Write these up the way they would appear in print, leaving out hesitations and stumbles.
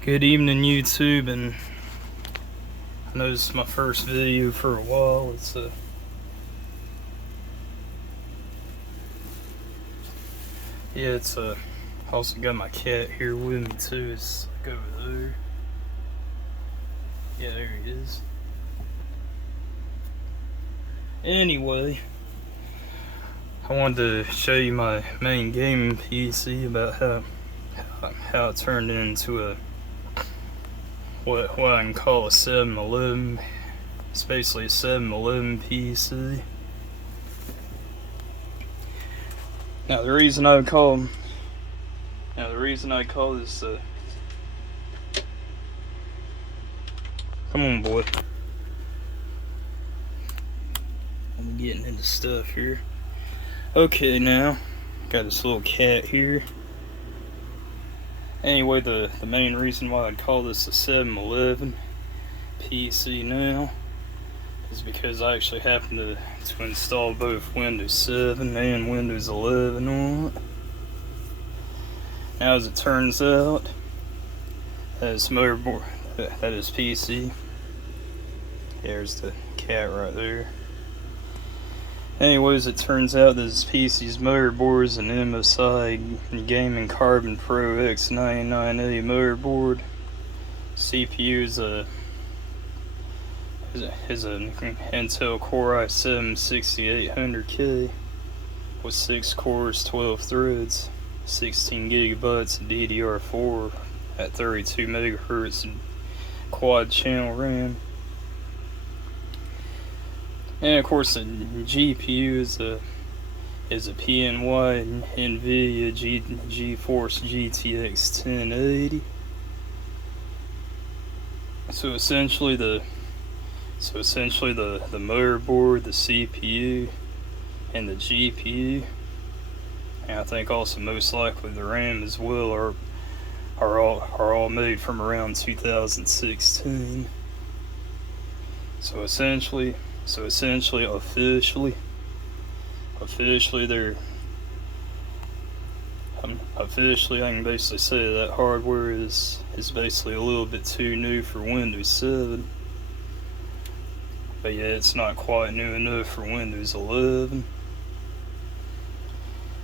Good evening, YouTube, and I know this is my first video for a while. It's also got my cat here with me too. It's like over there. Yeah, there he is. Anyway, I wanted to show you my main gaming PC about how it turned into what I can call a 7-Eleven. It's basically a 7-Eleven PC. Now the reason I call this come on, boy. I'm getting into stuff here. Okay, now got this little cat here. Anyway, the main reason why I'd call this a 7-Eleven PC now is because I actually happen to install both Windows 7 and Windows 11 on it. Now, as it turns out, that is motherboard, that is PC. There's the cat right there. Anyways, it turns out this PC's motherboard is an MSI Gaming Carbon Pro X99A motherboard. CPU is an Intel Core i7 6800K with 6 cores, 12 threads, 16 gigabytes of DDR4 at 32 megahertz and quad channel RAM. And of course, the GPU is a PNY NVIDIA GeForce GTX 1080. So essentially the motherboard, the CPU, and the GPU, and I think also most likely the RAM as well, are all made from around 2016. So essentially, officially, I can basically say that hardware is basically a little bit too new for Windows 7. But yeah, it's not quite new enough for Windows 11.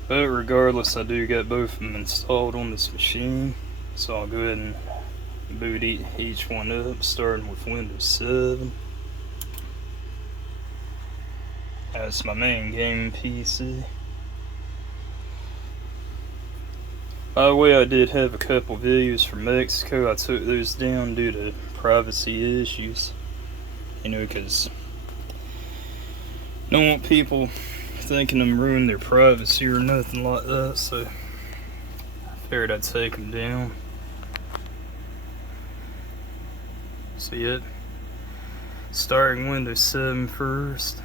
But regardless, I do got both of them installed on this machine. So I'll go ahead and boot each one up, starting with Windows 7. That's my main gaming PC. By the way, I did have a couple videos from Mexico. I took those down due to privacy issues. You know, because I don't want people thinking I'm ruining their privacy or nothing like that, so I figured I'd take them down. So yeah, starting Windows 7 first.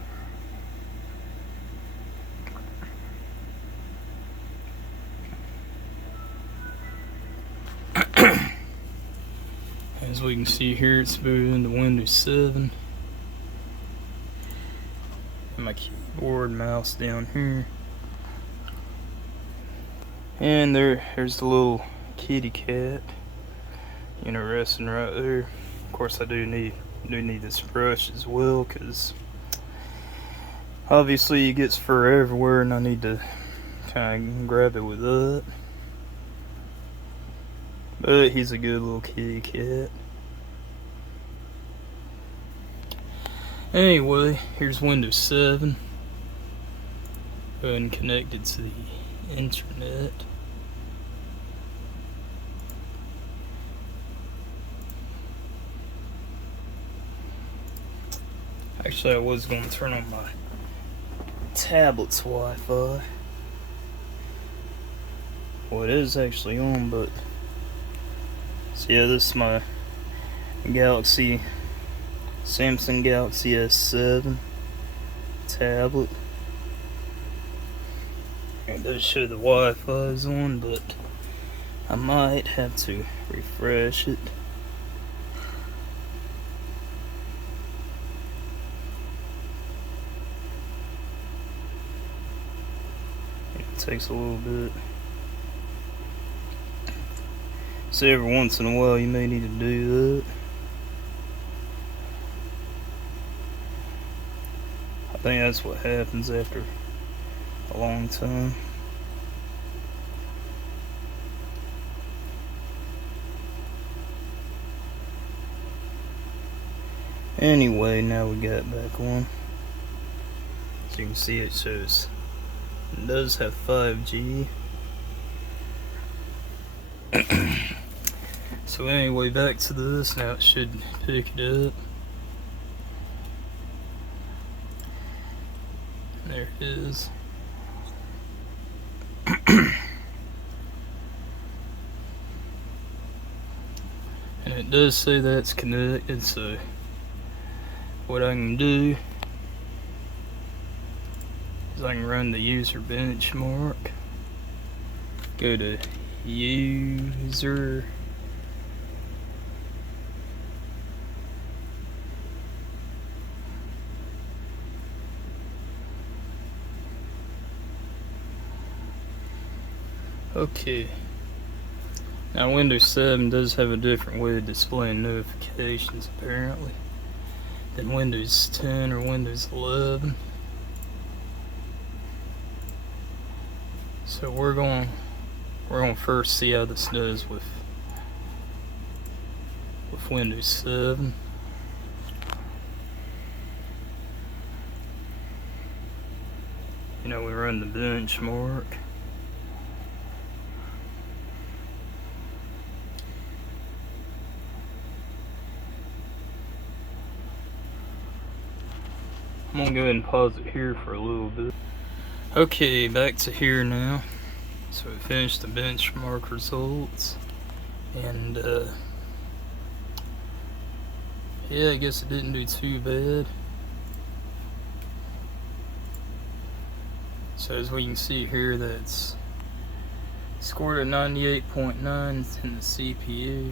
As we can see here, it's booted into Windows 7. And my keyboard, mouse down here. And there's the little kitty cat, you know, resting right there. Of course, I do need this brush as well, because obviously he gets fur everywhere, and I need to kind of grab it with that. But he's a good little kitty cat. Anyway, here's Windows 7. Go ahead and connect it to the internet. Actually, I was going to turn on my tablet's Wi-Fi. Well, it is actually on, but so yeah, this is my Samsung Galaxy S7 tablet. It does show the Wi-Fi is on, but I might have to refresh it. It takes a little bit. So every once in a while you may need to do that. I think that's what happens after a long time. Anyway, now we got back on. So you can see it shows it does have 5G. So anyway, back to this. Now it should pick it up. There it is. And it does say that's connected, so what I can do is I can run the user benchmark, go to user, okay. Now Windows 7 does have a different way of displaying notifications apparently than Windows 10 or Windows 11. So we're going to first see how this does with Windows 7. You know, we run the benchmark. I'm gonna go ahead and pause it here for a little bit. Okay, back to here now. So we finished the benchmark results, and yeah, I guess it didn't do too bad. So as we can see here, that's scored a 98.9 in the CPU.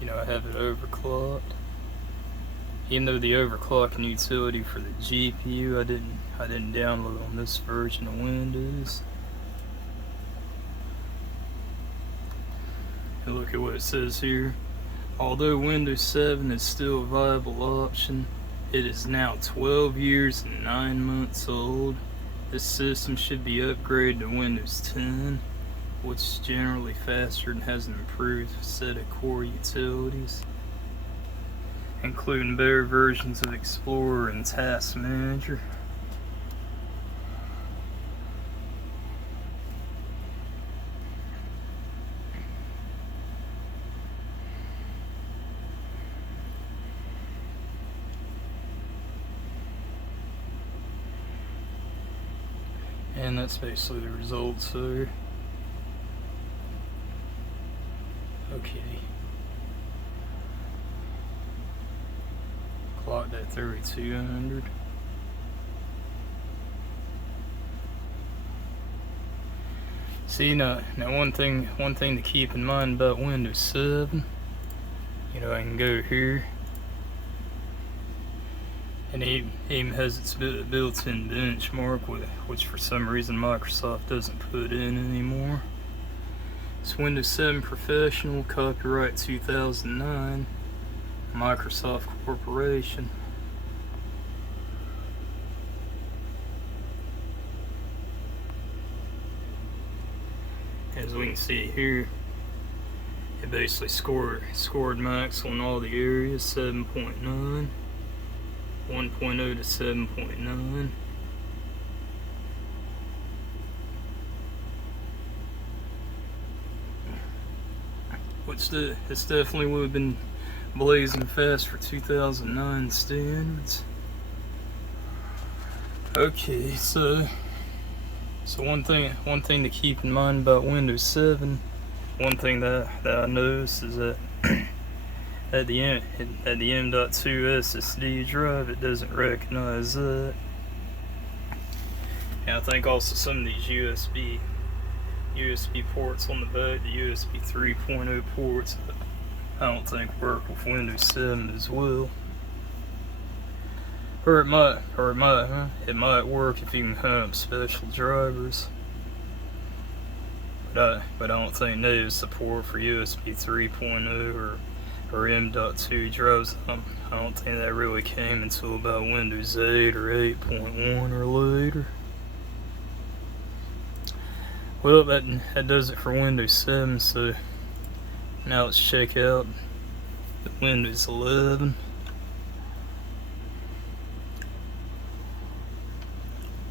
You know, I have it overclocked. Even though the overclocking utility for the GPU I didn't download on this version of Windows. And look at what it says here. Although Windows 7 is still a viable option, it is now 12 years and 9 months old. This system should be upgraded to Windows 10, which is generally faster and has an improved set of core utilities, including better versions of Explorer and Task Manager. And that's basically the results there. Okay. Clocked at 3200. See, now one thing to keep in mind about Windows 7, you know, I can go here, and it even has its built-in benchmark, which for some reason Microsoft doesn't put in anymore. It's Windows 7 Professional, copyright 2009, Microsoft Corporation. As we can see here, it basically scored max on all the areas, 7.9, 1.0 to 7.9. Which it's definitely would have been blazing fast for 2009 standards. Okay, so one thing to keep in mind about Windows 7, one thing that I noticed is that at the M.2 SSD drive, it doesn't recognize that. And I think also some of these USB ports on the back, the USB 3.0 ports, I don't think work with Windows 7 as well. Or it might work if you can hook up special drivers. but I don't think native support for USB 3.0 or M.2 drives. I don't think that really came until about Windows 8 or 8.1 or later. Well, that does it for Windows 7, so now let's check out the Windows 11.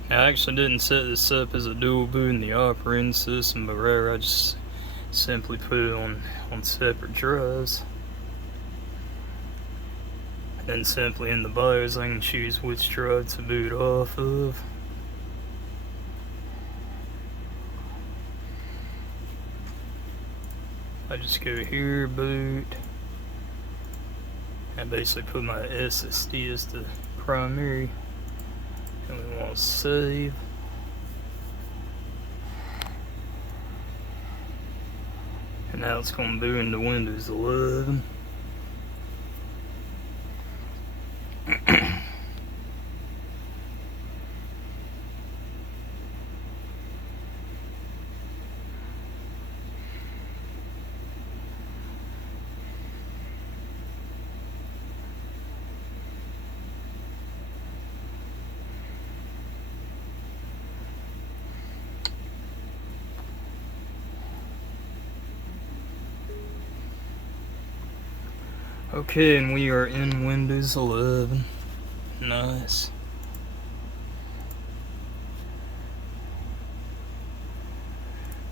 Now, I actually didn't set this up as a dual boot in the operating system, but rather I just simply put it on separate drives. And then simply in the BIOS I can choose which drive to boot off of. I just go here, boot, and basically put my SSD as the primary, and we want to save. And now it's going to boot into Windows 11. Okay, and we are in Windows 11. Nice.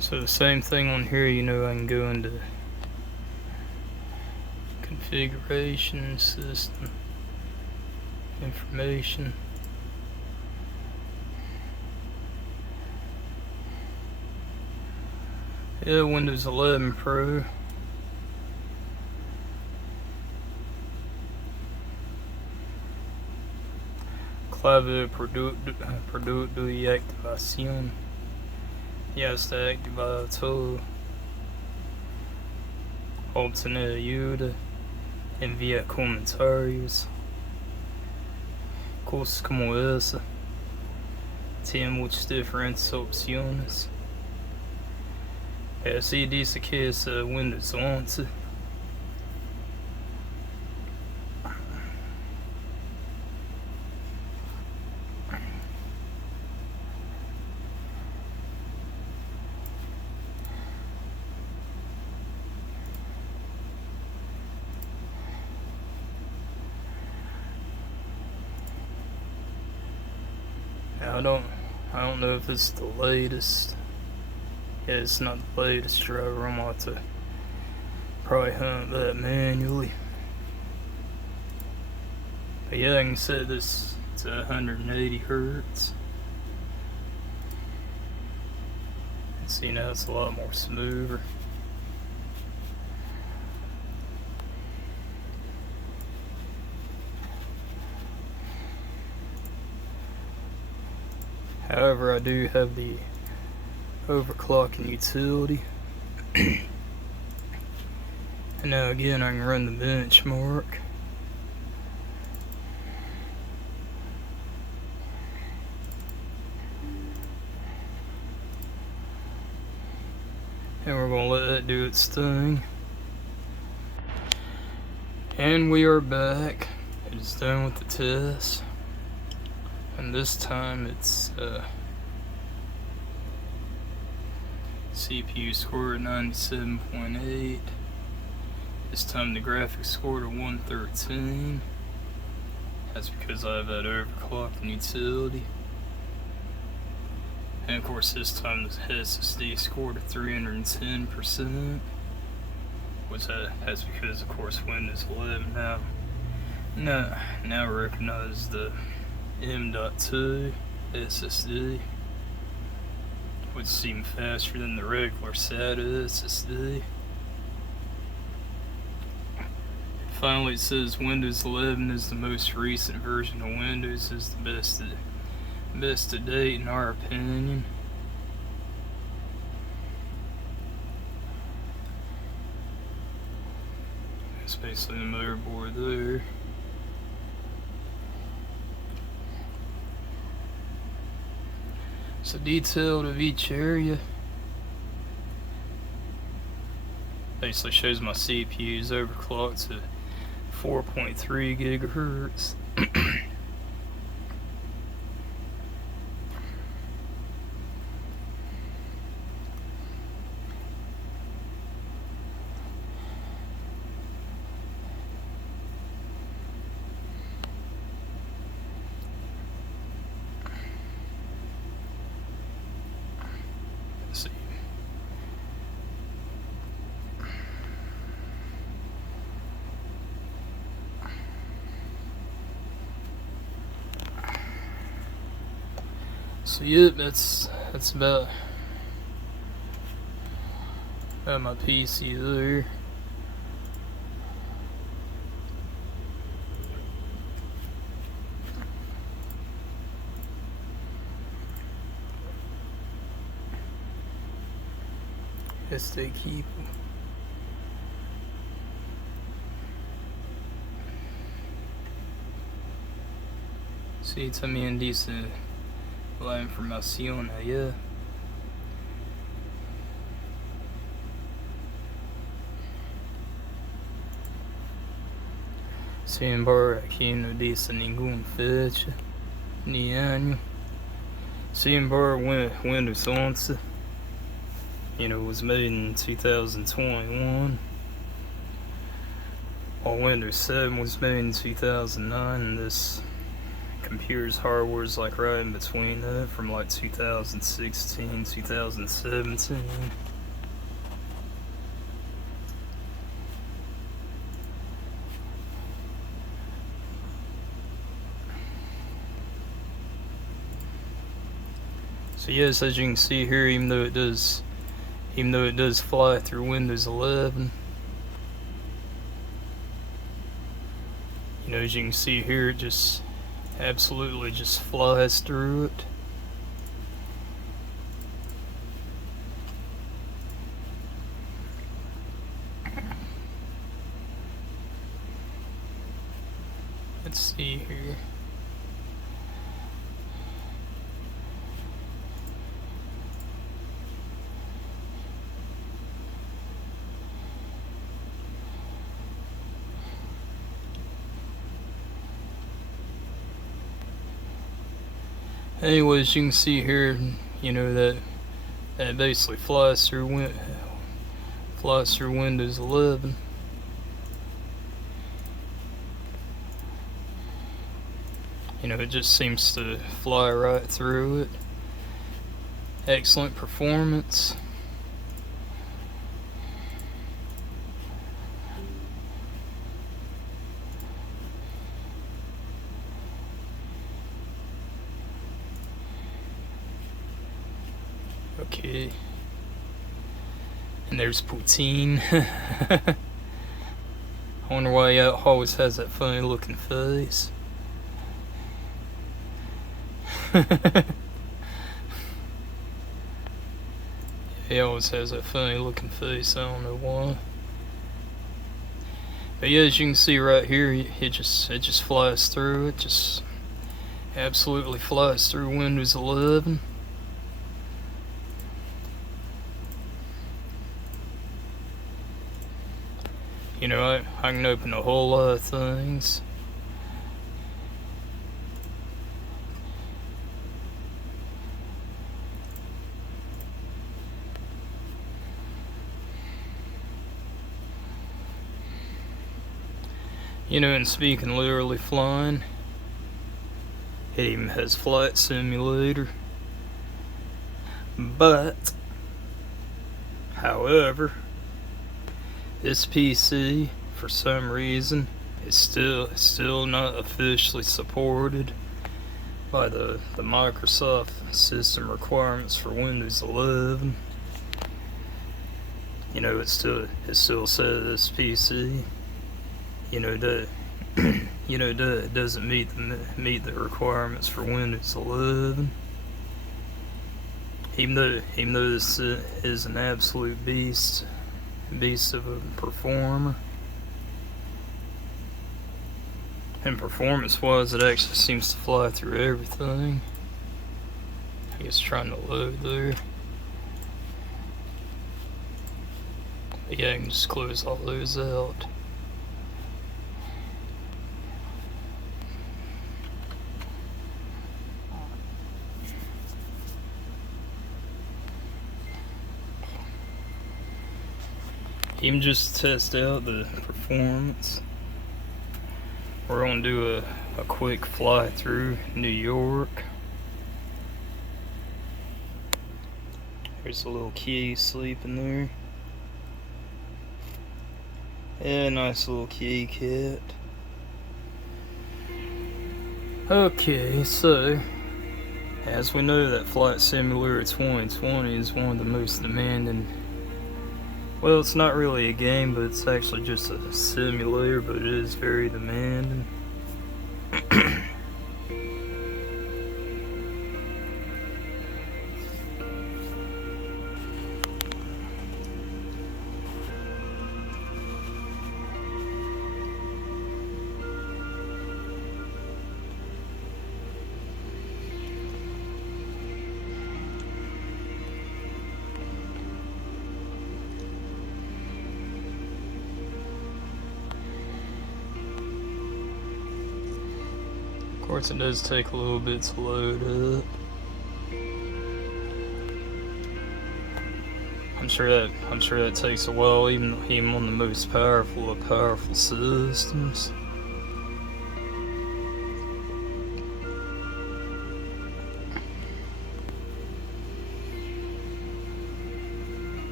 So the same thing on here, I can go into configuration, system, information. Yeah, Windows 11 Pro. Clave producto y activación. Ya está activado todo. Obtener ayuda. Envía comentarios. Cosas como esa. Tiene muchas diferentes opciones. Así dice que es Windows 11. I don't know if it's the latest. Yeah, it's not the latest driver. I'm going to have to probably hunt that manually. But yeah, I can set this to 180 hertz. See, now it's a lot more smoother. However, I do have the overclocking utility. And now again I can run the benchmark. And we're going to let that do its thing. And we are back. It is done with the test. And this time it's CPU score at 97.8. This time the graphics scored at 113. That's because I have that overclocking utility. And of course this time the SSD scored at 310%. That's because of course Windows 11 now recognize the M.2 SSD, which seems faster than the regular SATA SSD. Finally, it says Windows 11 is the most recent version of Windows, is the best to date in our opinion. That's basically the motherboard there. So detailed of each area. Basically shows my CPU's overclocked to 4.3 gigahertz. Let's see. So yep, that's about my PC there. Guess they keep. Sí, también dice la información allá. Sin embargo, aquí no dice ninguna fecha ni año. Sin embargo, Windows 11, was made in 2021. While Windows 7 was made in 2009, and this computer's hardware is like right in between that, from like 2016, 2017. So yes, as you can see here, even though it does fly through Windows 11, as you can see here, it just absolutely just flies through it. Let's see here. Anyways, you can see here, that basically flies through Windows 11. It just seems to fly right through it. Excellent performance. Okay. And there's Poutine. I wonder why he always has that funny looking face. He always has that funny looking face, I don't know why. But yeah, as you can see right here, it just flies through. It just absolutely flies through Windows 11. I can open a whole lot of things. And speaking literally flying, it even has Flight Simulator. But, however, this PC, for some reason, is still not officially supported by the Microsoft system requirements for Windows 11. It still says this PC, doesn't meet the requirements for Windows 11. Even though this is an absolute beast of a performer. And performance-wise, it actually seems to fly through everything. I guess trying to load there. Yeah, I can just close all those out. Even just to test out the performance, we're gonna do a quick fly through New York. There's a little kitty sleeping there. Yeah, nice little kitty cat. Okay, so as we know, that Flight Simulator 2020 is one of the most demanding. Well, it's not really a game, but it's actually just a simulator, but it is very demanding. Of course, it does take a little bit to load up. I'm sure that takes a while, even on the most powerful of powerful systems.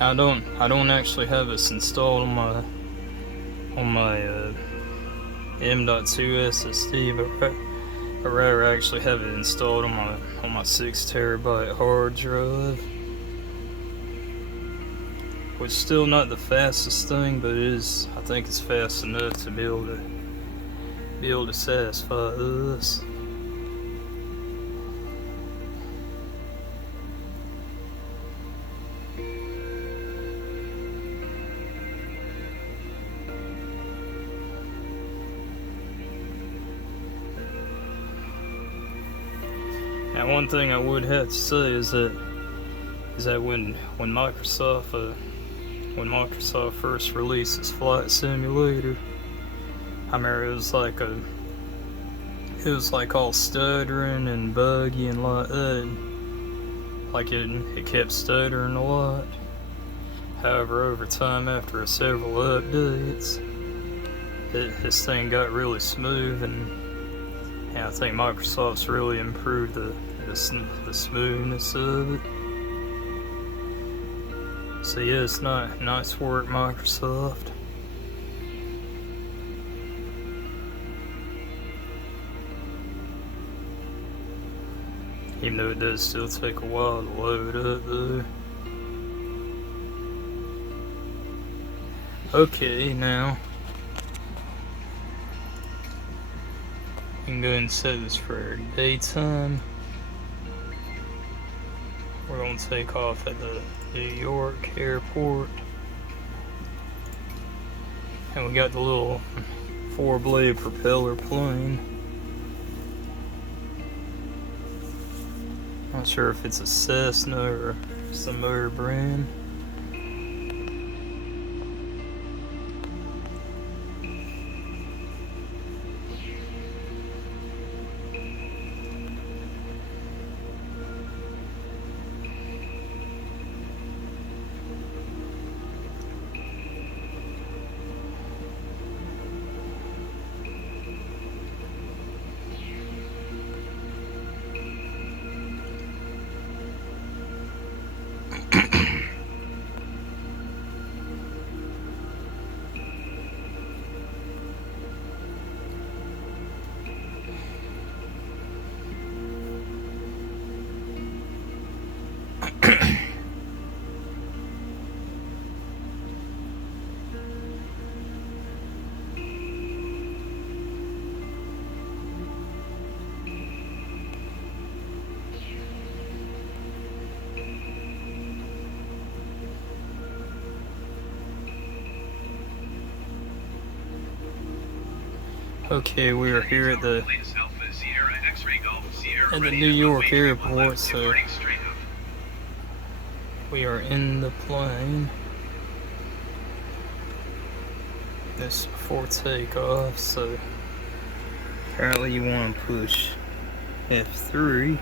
I don't actually have this installed on my M.2 SSD, but I rather actually have it installed on my 6 terabyte hard drive, which is still not the fastest thing, but it is. I think it's fast enough to be able to satisfy us. Now, one thing I would have to say is that when Microsoft first released this Flight Simulator, I remember it was like all stuttering and buggy and like that. Like it kept stuttering a lot. However, over time, after several updates, this thing got really smooth, and I think Microsoft's really improved the smoothness of it. So yeah, it's nice work, Microsoft. Even though it does still take a while to load up though. Okay, now we can go ahead and set this for daytime. We're going to take off at the New York airport. And we got the little 4-blade propeller plane. Not sure if it's a Cessna or some other brand. Okay, we are here at the New York airport, so we are in the plane. This is before takeoff, so apparently you want to push F3.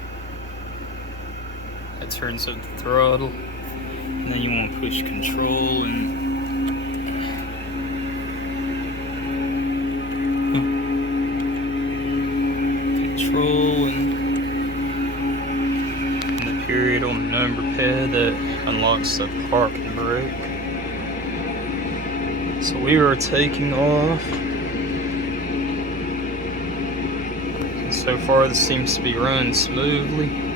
That turns up the throttle. And then you want to push control and the period on the number pad that unlocks the parking brake. So we are taking off. And so far this seems to be running smoothly.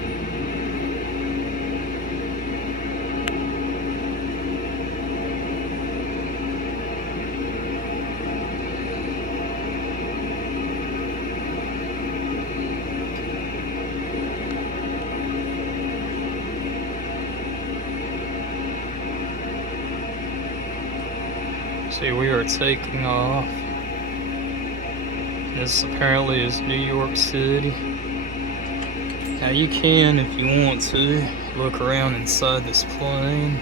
See, we are taking off. This apparently is New York City. Now you can, if you want to, look around inside this plane.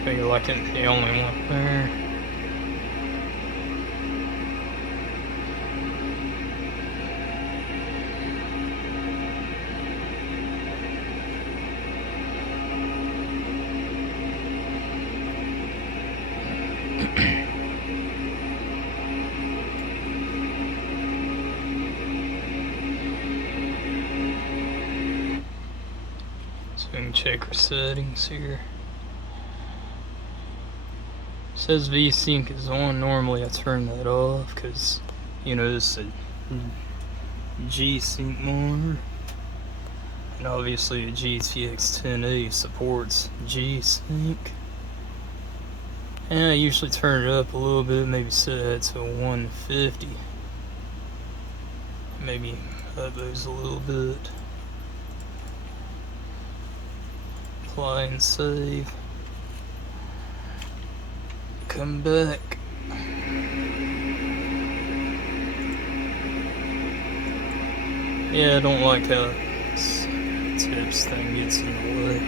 I feel like it's the only one there. So we can check our settings here. It says VSync is on. Normally I turn that off because, you know, this is a G-Sync monitor. And obviously a GTX 1080 supports G-Sync. And I usually turn it up a little bit, maybe set that to 150. Maybe up those a little bit. Apply and save. Come back. Yeah, I don't like how this tips thing gets in the way.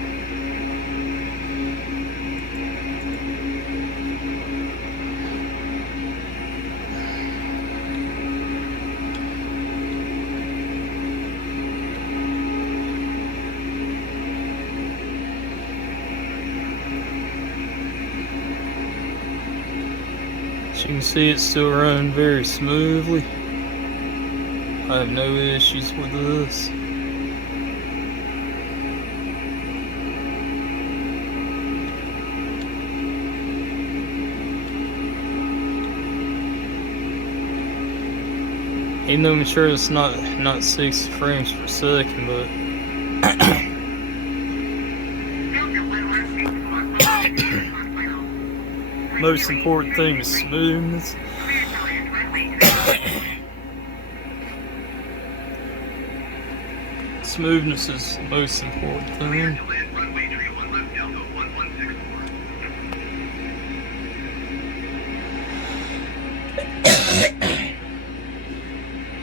As you can see, it's still running very smoothly. I have no issues with this. Even though I'm sure it's not 60 frames per second, but most important thing is smoothness. Smoothness is the most important thing.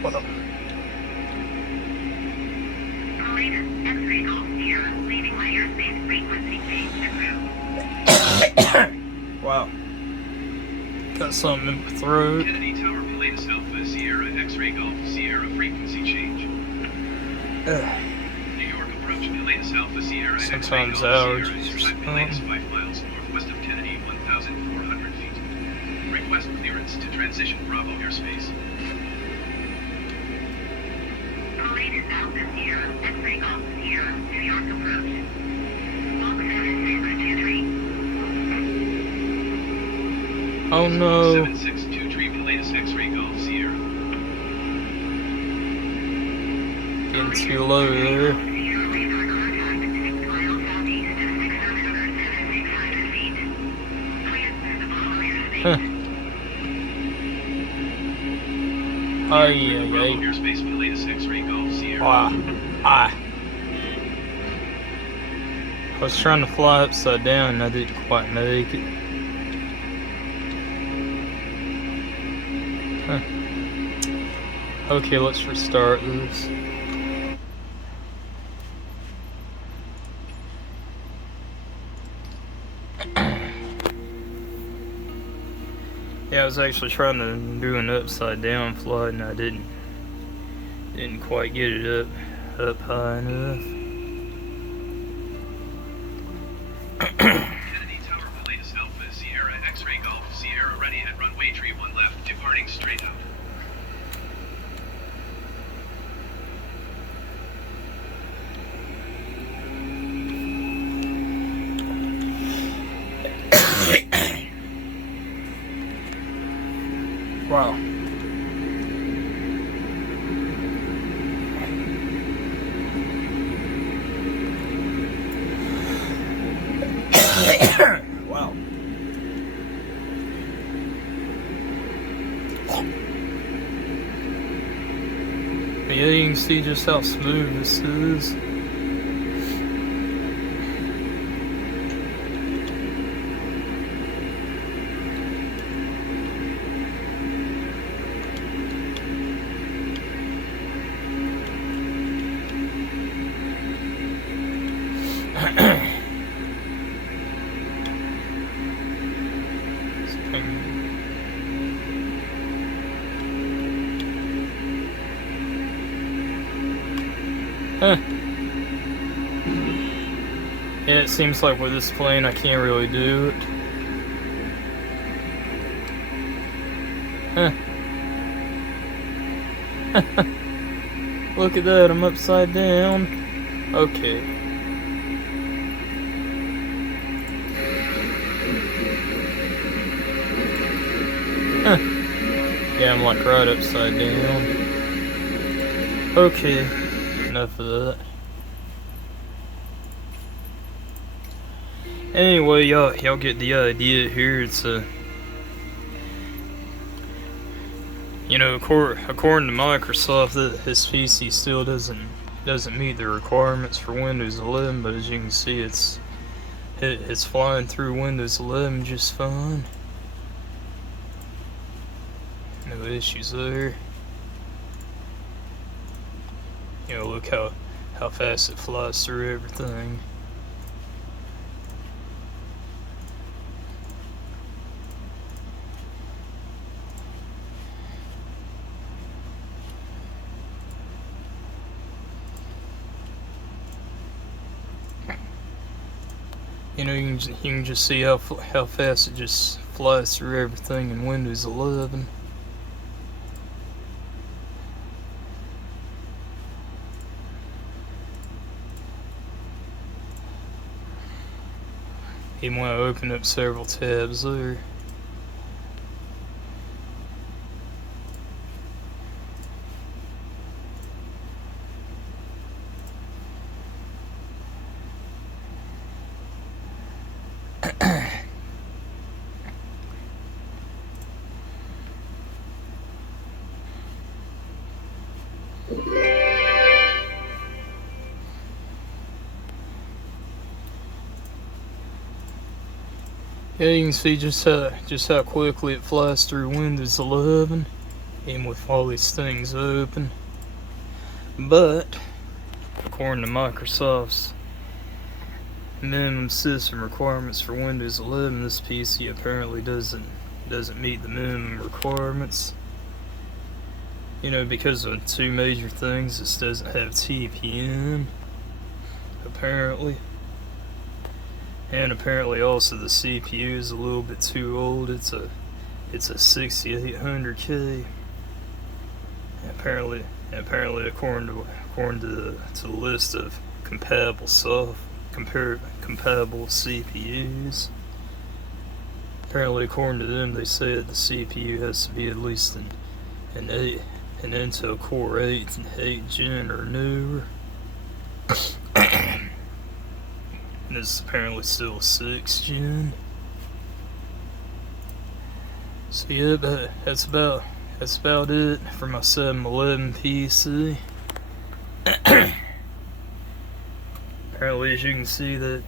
What up? Wow. Got something in my throat. Kennedy Tower, Pilatus Alpha, Sierra, X-Ray Golf, Sierra, frequency change. New York approach, Pilatus Alpha, Sierra, Sometimes X-ray Golf, allergies Sierra, Pilatus 5 miles northwest of Kennedy, 1,400 feet. Request clearance to transition Bravo airspace. Pilatus Alpha, Sierra, X-ray Golf, Sierra, New York approach. Oh no. 762 Pilatus X-ray Golf, Sierra. Getting too low there. Huh. Airspace Pilatus X-ray Golf, Sierra. Wow. I was trying to fly upside down and I didn't quite make it. Okay, let's restart this. Yeah, I was actually trying to do an upside down flight and I didn't quite get it up high enough. Kennedy Tower, the latest Alpha, Sierra X-Ray Golf, Sierra ready at runway 31 left, departing straight out. Wow. Wow. But yeah, you can see just how smooth this is. Huh. Yeah, it seems like with this plane I can't really do it. Huh. Look at that, I'm upside down. Okay. Huh. Yeah, I'm like right upside down. Okay, enough of that. Anyway, y'all get the idea here. It's a, you know, according to Microsoft, that this PC still doesn't meet the requirements for Windows 11. But as you can see, it's flying through Windows 11 just fine. No issues there. You know, look how fast it flies through everything. You know, you can just see how fast it just flies through everything in Windows 11. Even when I open up several tabs there. Yeah, you can see just how quickly it flies through Windows 11, even with all these things open. But according to Microsoft's minimum system requirements for Windows 11, this PC apparently doesn't meet the minimum requirements. You know, because of two major things. This doesn't have TPM, apparently. And apparently also the CPU is a little bit too old. It's a 6800K. Apparently according to the list of compatible compatible CPUs. Apparently according to them, they said the CPU has to be at least an Intel Core 8 and 8 Gen or newer. And this is apparently still 6 Gen. So yeah, but that's about it for my 711 PC. Apparently, as you can see, that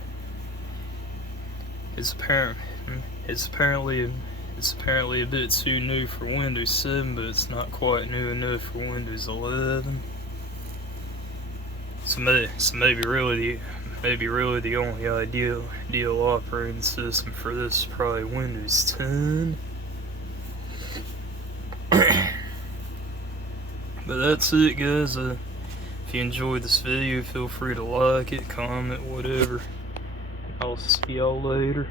it's apparently It's apparently a bit too new for Windows 7, but it's not quite new enough for Windows 11. So maybe really the only ideal operating system for this is probably Windows 10. But that's it, guys. If you enjoyed this video, feel free to like it, comment, whatever. I'll see y'all later.